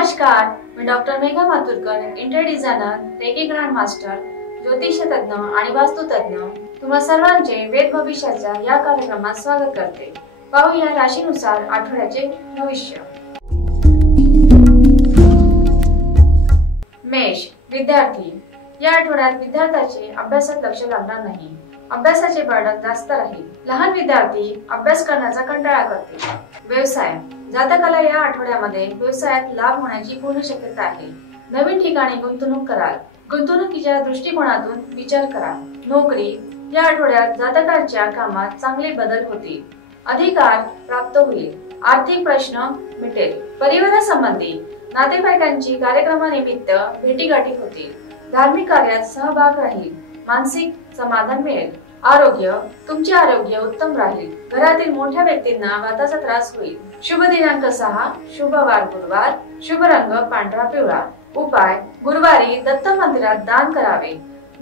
नमस्कार, मी doctor Megha Maturkar, interior designer, reiki grand master, ज्योतिष तज्ञ आणि वास्तु तज्ञ तुम्हा सर्वांचे वेद भविष्याच्या या कार्यक्रमात स्वागत करते। पाहूया राशीनुसार आठवड्याचे भविष्य। मेष विद्यार्थी, या आठवड्यात विद्यार्थ्याचे अभ्यासात लक्ष लागणार नाही। अभ्यासाचे बर्डन जास्त राहील। लहान विद्यार्थी अभ्यास करण्याचा कंटाळा करतील। व्यवसाय, जातकाला या आठवड्यामध्ये व्यवसायात लाभ होण्याची पूर्ण शक्यता आहे। नवीन ठिकाणी गुंतवणूक कराल। गुंतवणुकीच्या दृष्टिकोनातून विचार करा। नोकरी, या आठवड्यात जातकाच्या कामात चांगले बदल होतील। अधिकार प्राप्त होईल। आर्थिक प्रश्न मिटेल। परिवारासंबंधी नातेवाईकांची कार्यक्रमानिमित्त भेटीगाठी होतील। धार्मिक कार्यात सहभाग राहील। मानसिक समाधान मिळेल। आरोग्य, तुमचे आरोग्य उत्तम राहील। घरातील मोठ्या व्यक्तींना वाताचा त्रास होईल। शुभ दिनांक 6, शुभ वार गुरुवार, शुभ रंग पांढरा पिवळा। उपाय, गुरुवारी दत्त मंदिरात दान करावे।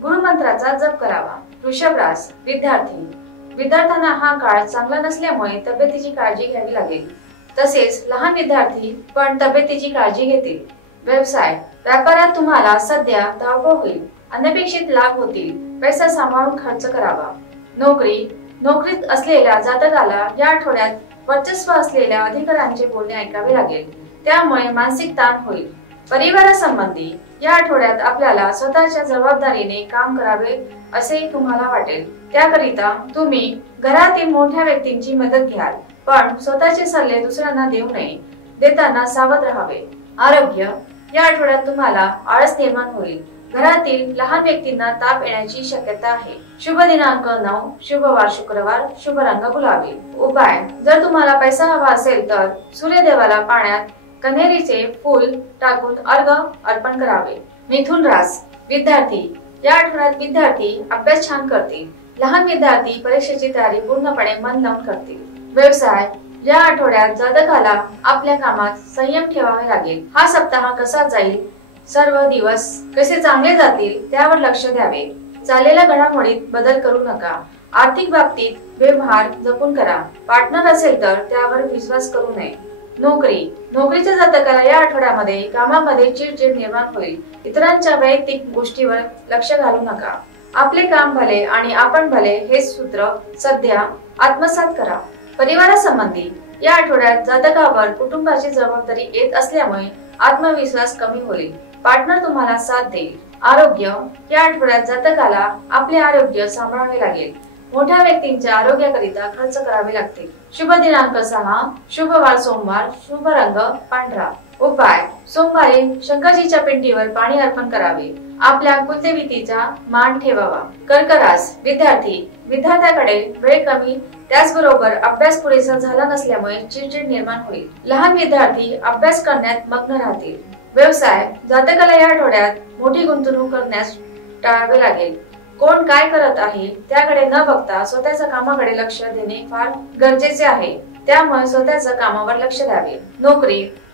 गुरुमंत्राचा जप करावा। वृषभ रास विद्यार्थ्यांना हा काळ चांगला नसल्यामुळे तब्येतीची काळजी घ्यावी लागेल। तसेच लहान विद्यार्थी पण तब्येतीची काळजी घेतील। व्यवसाय, व्यापारात तुम्हाला सध्या धावपळ होईल। अनपेक्षित लाभ होतील। पैसा सांभाळून खर्च करावा। नोकरीत असलेल्या जातकाला या आठवड्यात वर्चस्व असलेल्या अधिकाऱ्यांचे बोलणे ऐकावे लागेल। त्यामुळे मानसिक ताण होईल। परिवारासंबंधी या आठवड्यात आपल्याला स्वतःच्या जबाबदारीने काम करावे असे तुम्हाला वाटेल। त्याकरिता तुम्ही घरातील मोठ्या व्यक्तींची मदत घ्याल, पण स्वतःचे सल्ले दुसऱ्यांना देऊ नये। देताना सावध राहावे। आरोग्य, या आठवड्यात तुम्हाला आळस निर्माण होईल। घरातील लहान व्यक्तींना ताप येण्याची शक्यता आहे। शुभ दिनांक 9, शुभ वार शुक्रवार, शुभ रंग गुलाबी। उपाय, जर तुम्हाला पैसा हवा असेल तर सूर्यदेवाला पाण्यात कन्हेरीचे फूल टाकून अर्घ्य अर्पण करावे। मिथुन रास विद्यार्थी, या आठवड्यात विद्यार्थी अभ्यास छान करतील। लहान विद्यार्थी परीक्षेची तयारी पूर्णपणे मन लावून करतील। व्यवसाय, या आठवड्यात जातकाला आपल्या कामात संयम ठेवावे लागेल। हा सप्ताह कसा जाईल, सर्व दिवस कसे चांगले जातील त्यावर लक्ष द्यावे। चाललेल्या घडामोडीत बदल करू नका। आर्थिक बाबतीत व्यवहार जपून करा। पार्टनर असेल तर त्यावर विश्वास करू नये। नोकरीच्या जातकाला या आठवड्यामध्ये कामामध्ये चिडचिड निर्माण होईल। इतरांच्या वैयक्तिक गोष्टीवर लक्ष घालू नका। आपले काम भले आणि आपण भले हे सूत्र सध्या आत्मसात करा। परिवारासंबंधी या आठवड्यात जातकावर कुटुंबाची जबाबदारी येत असल्यामुळे आत्मविश्वास कमी होईल। पार्टनर तुम्हाला साथ देईल। आरोग्य, या आठवड्यात जातकाला आपले आरोग्य सांभाळावे लागेल। मोठ्या व्यक्तींच्या आरोग्याकरिता खर्च करावे लागतील। शुभ दिनांक 6, शुभ वार सोमवार, शुभ रंग पांढरा। उपाय, सोमवारी शंकरजीच्या पिंडीवर पाणी अर्पण करावे। आपल्या कुलदेवतेचा मान ठेवावा। कर्क रास विद्यार्थ्याकडे वेळ कमी, त्याचबरोबर अभ्यास पुरेसा झाला नसल्यामुळे चिडचिड निर्माण होईल। लहान विद्यार्थी अभ्यास करण्यात मग्न राहतील। व्यवसाय, जातकाला या आठवड्यात मोठी गुंतवणूक करण्यास टाळावे लागेल। कोण काय करत आहे त्याकडे न बघता स्वतःच्या कामाकडे लक्ष देणे फार गरजेचे आहे। त्यामुळे स्वतःच्या कामावर लक्ष द्यावे।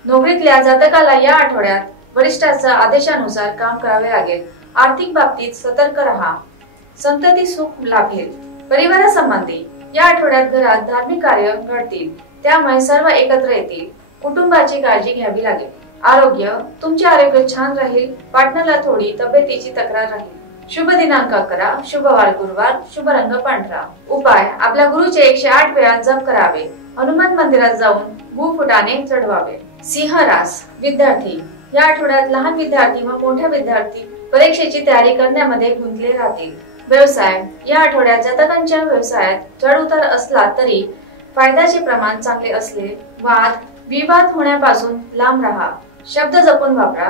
नोकरीतल्या जातकाला या आठवड्यात वरिष्ठांच्या आदेशानुसार काम करावे लागेल। आर्थिक बाबतीत सतर्क राहा। संतती सुख लाभेल। परिवारासंबंधी या आठवड्यात घरात धार्मिक कार्य घडतील, त्यामुळे सर्व एकत्र येतील। कुटुंबाची काळजी घ्यावी लागेल। आरोग्य, तुमचे आरोग्य छान राहील। पार्टनरला थोडी तब्येतीची तक्रार राहील। शुभ दिनांक 11, शुभ वार गुरुवार, शुभ रंग पांढरा। उपाय, आपल्या गुरुचे 108 वेळा जप करावे। हनुमान मंदिरात जाऊन गुफुटाने चढवावे। सिंह रास विद्यार्थी, या आठवड्यात लहान विद्यार्थी व मोठ्या विद्यार्थी परीक्षेची तयारी करण्यामध्ये गुंतले राहतील। व्यवसाय, या आठवड्यात जातकांच्या व्यवसायात चढ उतार असला तरी फायद्याचे प्रमाण चांगले असले। विवाद होण्यापासून लांब राहा। शब्द जपून वापरा,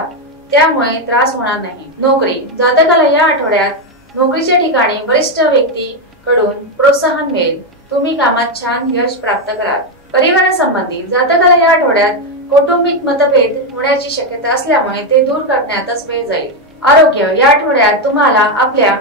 त्यामुळे त्रास होणार नाही। नोकरी, जातकाला या आठवड्यात नोकरीच्या ठिकाणी वरिष्ठ व्यक्तीकडून प्रोत्साहन मिळेल। तुम्ही कामात छान यश प्राप्त कराल। परिवारासंबंधी जातकाला या आठवड्यात कौटुंबिक मतभेद होण्याची शक्यता असल्यामुळे ते दूर करण्यातच वेळ जाईल। आरोग्य, या आठवड्यात तुम्हाला आपल्या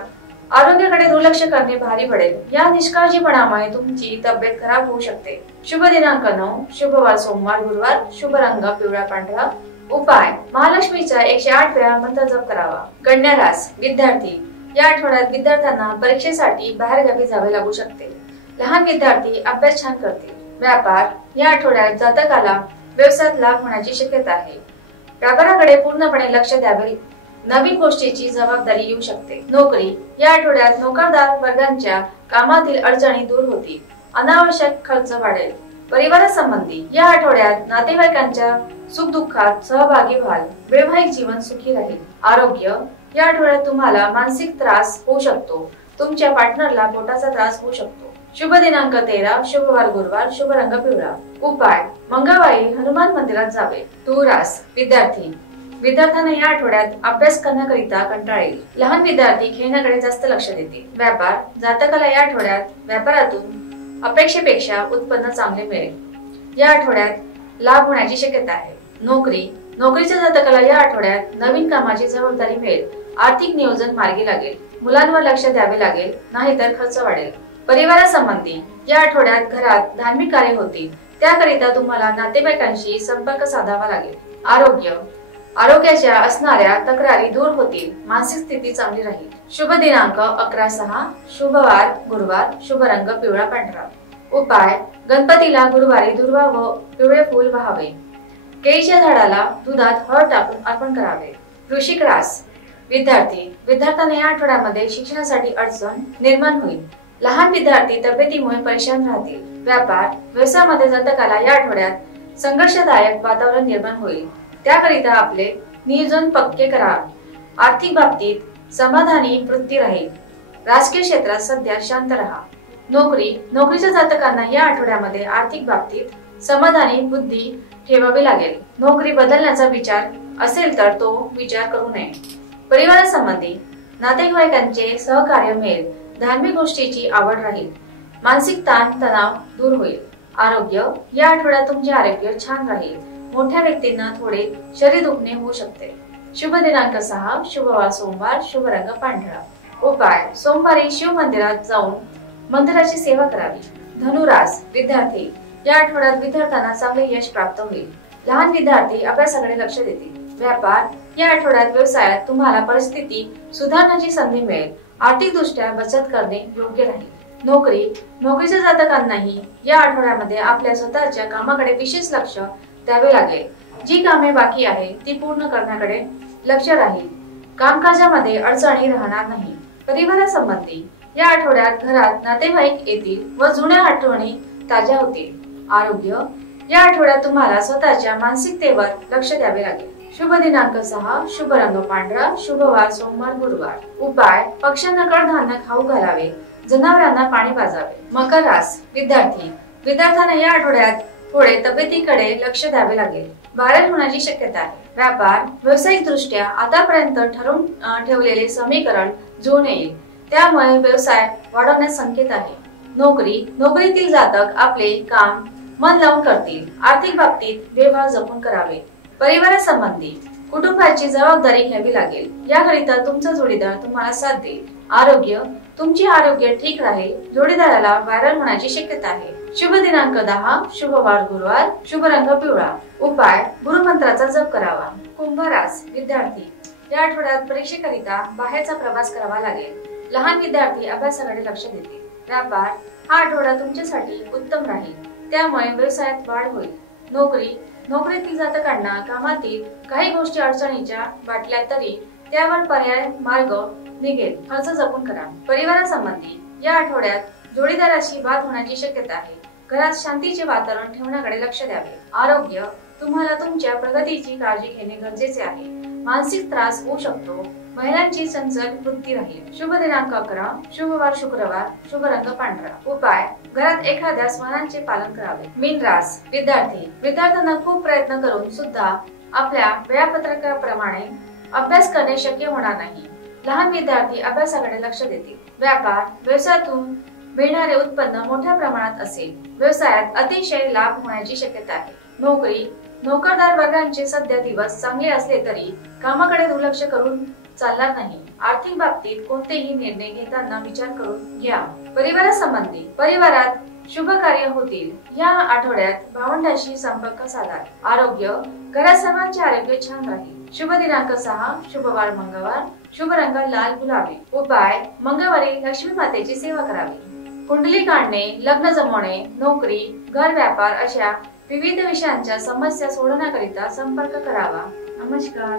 आरोग्याकडे दुर्लक्ष करणे भारी पडेल। या निष्काळजीपणामुळे तुमची तब्येत खराब होऊ शकते। शुभ दिनांक 9, शुभ वार सोमवार गुरुवार, शुभ रंग पिवळा पांढरा। उपाय, महालक्ष्मीचा 108 वेळा मंत्र जप करावा। कन्या रास विद्यार्थी, या आठवड्यात विद्यार्थ्यांना परीक्षेसाठी बाहेरगावी जावे लागू शकते। लहान विद्यार्थी अभ्यास छान करतील। व्यापार, या आठवड्यात जातकाला व्यवसायात लाभ होण्याची शक्यता आहे। व्यापाराकडे पूर्णपणे लक्ष द्यावे, नवीन गोष्टीची जबाबदारी येऊ शकते. नोकरी, या आठवड्यात नोकरदार वर्गांच्या कामातील अडचणी दूर होतील, अनावश्यक खर्च वाढेल. परिवारासंबंधी, या आठवड्यात नातेवाईकांच्या सुखदुःखात सहभागी व्हाल, वैवाहिक जीवन सुखी राहील. आरोग्य, या आठवड्यात तुम्हाला मानसिक त्रास होऊ शकतो, तुमच्या पार्टनरला पोटाचा त्रास होऊ शकतो. शुभ दिनांक 13, शुभवार गुरुवार, शुभ रंग पिवळा. उपाय, मंगळवारी हनुमान मंदिरात जावे. तुळस, विद्यार्थ्यांना या आठवड्यात अभ्यास करण्याकरिता कंटाळा येईल. लहान विद्यार्थी खेळण्याकडे जास्त लक्ष देतील. व्यापार, जातकाला या आठवड्यात व्यापारातून अपेक्षेपेक्षा उत्पन्न चांगले मिळेल. या आठवड्यात लाभ होण्याची शक्यता आहे. नोकरीच्या जातकाला या आठवड्यात नवीन कामाची जबाबदारी मिळेल. आर्थिक नियोजन मार्गी लागेल. मुलांवर लक्ष द्यावे लागेल, नाहीतर खर्च वाढेल. परिवारासंबंधी, या आठवड्यात घरात धार्मिक कार्य होतील, त्याकरिता तुम्हाला नातेवाईकांशी संपर्क साधावा लागेल. आरोग्याच्या असणाऱ्या तक्रारी दूर होतील, मानसिक स्थिती चांगली राहील. शुभ दिनांक 11/6, शुभवार गुरुवार, शुभ रंग पिवळा पांढरा. उपाय, गणपतीला गुरुवारी दुर्वा व पिवळे फूल वाहावे. केळीच्या झाडाला दुधात हळद टाकून अर्पण करावे. वृश्चिक रास, विद्यार्थ्यांना या आठवड्यामध्ये शिक्षणासाठी अडचण निर्माण होईल. लहान विद्यार्थी तब्येतीमुळे परेशान राहतील. व्यापार, व्यवसायामध्ये जातकाला या आठवड्यात संघर्षदायक वातावरण निर्माण होईल, त्याकरिता आपले नियोजन पक्के करा. आर्थिक बाबतीत समाधानी वृत्ती राहील. राजकीय क्षेत्रात सध्या शांत राहा. नोकरीच्या जातकांना या आठवड्यामध्ये आर्थिक बाबतीत समाधानी बुद्धी ठेवावी लागेल. नोकरी बदलण्याचा विचार असेल तर तो विचार करू नये. परिवारासंबंधी, नातेवाईकांचे सहकार्य मिळेल. धार्मिक गोष्टीची आवड राहील. मानसिक ताण तणाव दूर होईल. आरोग्य, या आठवड्यात तुमचे आरोग्य छान राहील. मोठ्या व्यक्तींना थोडे शरीर दुखणे होऊ शकते. शुभ दिनांक 6, शुभवार सोमवार, शुभ रंग पांढरा. उपाय, सोमवारी शिव मंदिरात जाऊन मंदिराची सेवा करावी. धनुरास, या आठवड्यात विद्यार्थ्यांना चांगले यश प्राप्त होईल. लहान विद्यार्थी अभ्यासाकडे लक्ष देतील. व्यापार, या आठवड्यात व्यवसायात तुम्हाला परिस्थिती सुधारण्याची संधी मिळेल. आर्थिक दृष्ट्या बचत करणे योग्य राहील. नोकरीच्या जातकांनाही या आठवड्यामध्ये आपल्या स्वतःच्या कामाकडे विशेष लक्ष द्यावे लागेल. जी कामे बाकी आहे ती पूर्ण करण्याकडे लक्ष राहील. कामकाजामध्ये अडचणी राहणार नाही. परिवारासंबंधी, या आठवड्यात घरात नातेवाईक येतील व जुन्या आठवणी ताज्या होतील. आरोग्य, या आठवड्यात तुम्हाला स्वतःच्या मानसिकतेवर लक्ष द्यावे लागेल. शुभ दिनांक 6, शुभ रंग पांढरा, शुभवार सोमवार गुरुवार. उपाय, पक्ष्यांना कडधान्य खाऊ घालावे. जनावरांना पाणी पाजावे. मकर रास, विद्यार्थ्यांना या आठवड्यात थोडे तब्येतीकडे लक्ष द्यावे लागेल. व्हायरल होण्याची शक्यता आहे. व्यापार, व्यावसायिक दृष्ट्या आतापर्यंत ठरवून ठेवलेले समीकरण जुळून येईल, त्यामुळे व्यवसाय वाढवण्यास संकेत आहे. नोकरीतील जातक आपले काम मन लावून करतील. आर्थिक बाबतीत व्यवहार जपून करावे. परिवारासंबंधी, कुटुंबाची जबाबदारी घ्यावी लागेल. याकरिता तुमचा जोडीदार तुम्हाला साथ देईल. आरोग्य, तुमचे आरोग्य ठीक राहील. जोडीदाराला व्हायरल होण्याची शक्यता आहे. शुभ दिनांक 10, शुभवार गुरुवार, शुभ रंग पिवळा. उपाय, गुरुमंत्राचा जप करावा. कुंभ रास, या आठवड्यात परीक्षेकरिता बाहेरचा प्रवास करावा लागेल. लहान विद्यार्थी अभ्यासाकडे लक्ष देतील. व्यापार, हा आठवडा तुमच्यासाठी उत्तम राहील, त्यामुळे व्यवसायात वाढ होईल. नोकरीतील जातकांना कामातील काही गोष्टी अडचणीच्या वाटल्या तरी त्यावर पर्याय मार्ग निघेल. खर्च जपून करा. परिवारासंबंधी, या आठवड्यात जोडीदाराशी वाद होण्याची शक्यता आहे. घरात शांतीचे वातावरण ठेवण्याकडे लक्ष द्यावे. आरोग्य, तुम्हाला तुमच्या प्रगतीची काळजी घेणे गरजेचे आहे. मानसिक त्रास होऊ शकतो. महिलांची चंचल वृत्ती राहील. शुभ दिनांक 11, शुभवार शुक्रवार, शुभ रंग पांढरा. उपाय, घरात एखाद्या स्वानांचे पालन करावे. मीन रास, विद्यार्थ्यांना खूप प्रयत्न करून सुद्धा आपल्या वेळापत्रकाप्रमाणे अभ्यास करणे शक्य होणार नाही. लहान विद्यार्थी अभ्यासाकडे लक्ष देतील. व्यापार, व्यवसायातून मिळणारे उत्पन्न मोठ्या प्रमाणात असेल. व्यवसायात अतिशय लाभ होण्याची शक्यता आहे. नोकरदार वर्गांचे सध्या दिवस चांगले असले तरी कामाकडे दुर्लक्ष करून चालणार नाही. आर्थिक बाबतीत कोणतेही निर्णय घेताना विचार करून घ्या. परिवारात शुभ कार्य होतील. या आठवड्यात भावंडांशी संपर्क साधा. आरोग्य, घरात सर्वांचे आरोग्य छान राहील. शुभ दिनांक 6, शुभवार मंगळवार, शुभ रंग लाल गुलाबी. उपाय, मंगळवारी लक्ष्मी मातेची सेवा करावी. कुंडली काढणे, लग्न जमवणे, नोकरी, घर व्यापार अशा विविध विषयांच्या समस्या सोडवण्याकरिता संपर्क करावा. नमस्कार.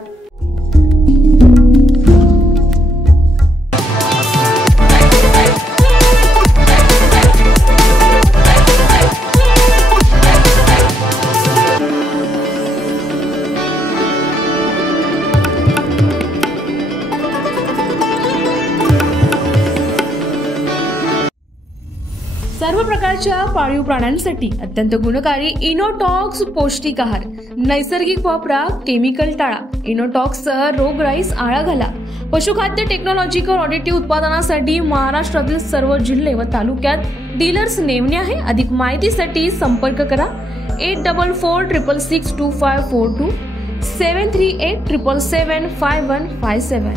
सर्व प्रकारच्या पाळीव प्राण्यांसाठी अत्यंत गुणकारी इनोटॉक्स पौष्टिक आहार. नैसर्गिक वापरा, केमिकल टाळा. इनोटॉक्ससह रोगराईस आळा घाला. पशुखाद्य टेक्नॉलॉजिकल ऑडिटिव्ह उत्पादनासाठी महाराष्ट्रातील सर्व जिल्हे व तालुक्यात डीलर्स नेमणे आहे. अधिक माहितीसाठी संपर्क करा 8446625542 738775157.